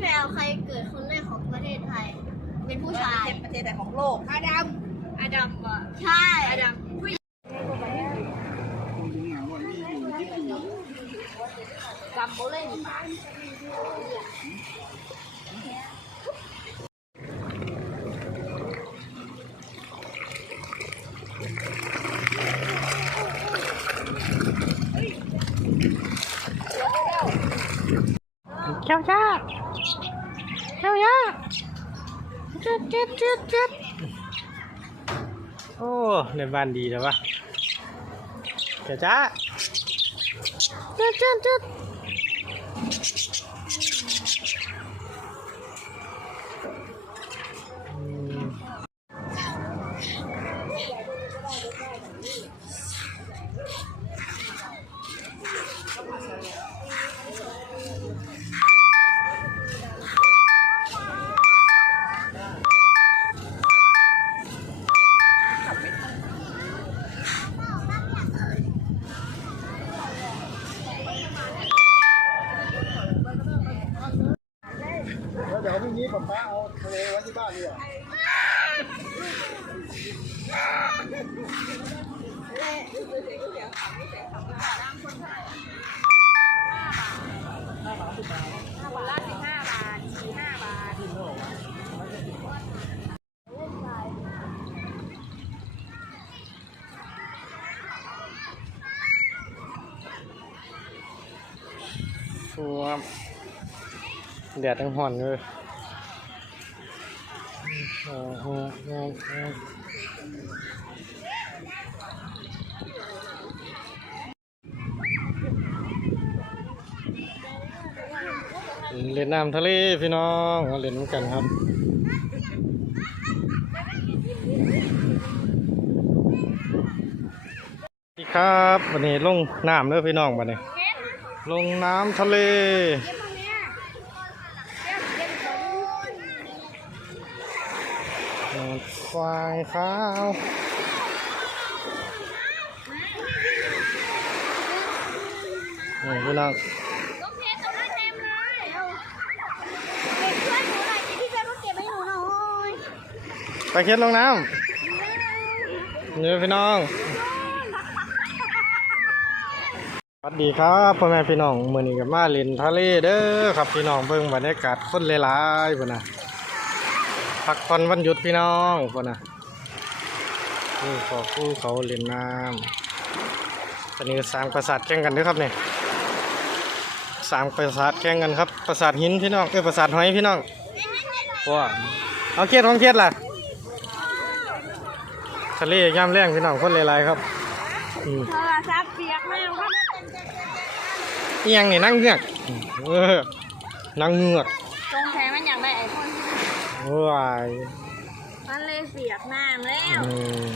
แพลวใครเกิดคนแรกของประเทศไทย เป็นผู้ชาย ประเทศไหนของโลกอาดัมอาดัมอะใช่อาดัมผู้หญิงจัมโบเล่นปา เจ้าจ้าเจ้าจ้า จุดจุดจุดจุดโอ้ในบ้านดีแล้ววะจ้าจ้าจุดจุดจุด แล้วเดี๋ยวพรุ่งนี้ป๊าป๊าเอาทะเลไว้ที่บ้านดีกว่าวันละสิบห้าบาทสี่ห้าบาทชัวร์ แดดทั้งห่อนเลยเล่นน้ำทะเลพี่น้องเล่นกันครับครับวันนี้ลงน้ำเด้อพี่น้องวันนี้ลงน้ำทะเล หมด ควายขาวนี่พี่น้องโอเคตรงนั้นเต็มเลยเอาเก็บช่วยหนูหน่อยสิพี่เบลก็เก็บให้หนูหน่อยไปเค็ดลงน้ำนี่พี่น้องสวัสดีครับพ่อแม่พี่น้องมื้อนี้กับมาเล่นทะเลเด้อครับพี่น้องเบิ่งบรรยากาศคนหลายๆพุ่นน่ะ พักผ่อนวันหยุดพี่น้องพุ่นน่ะนี่ขอคู่เขาเล่นน้ำตอนนี้ก็สร้างปราสาทแข่งกันเด้วยครับเนี่ยสร้างปราสาทแข่งกันครับปราสาทหินพี่น้องเอ้ยปราสาทหอยพี่น้องว้าเอาเครียดของเครียดล่ะทะเลยามแรงพี่น้องคนหลายๆครับอืมโทรศัพท์เปียกแล้วครับเอียงนี่นั่งเงือกเออนั่งเงือกตรงแพ้มันอยากได้ไอโฟน ว้ายมันเลยเสียกหน้าแล้ว อืม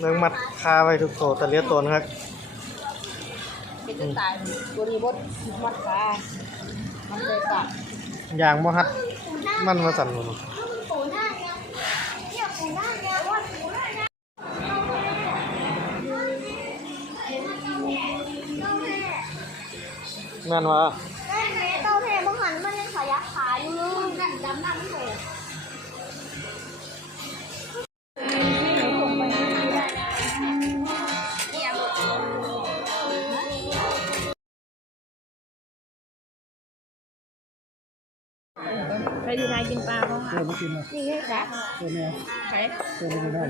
เรื่องมัดคาไว้ทุกโตแต่เลี้ยตัวนะครับเป็นจะตายตัวนี้บดมัดขามันเลยปากยางบ่ฮัดมันมาสั่นหมดน้าเนี่ยเรียกปูหน้าเนี่ยว่าปูหน้าเนี่ยแม่นวะ ใครที่ทายกินปลาเขาเพื่อนไม่กินนะนี่แค่จ้ะเพื่อนเนี่ยใครเพื่อนไม่กินได้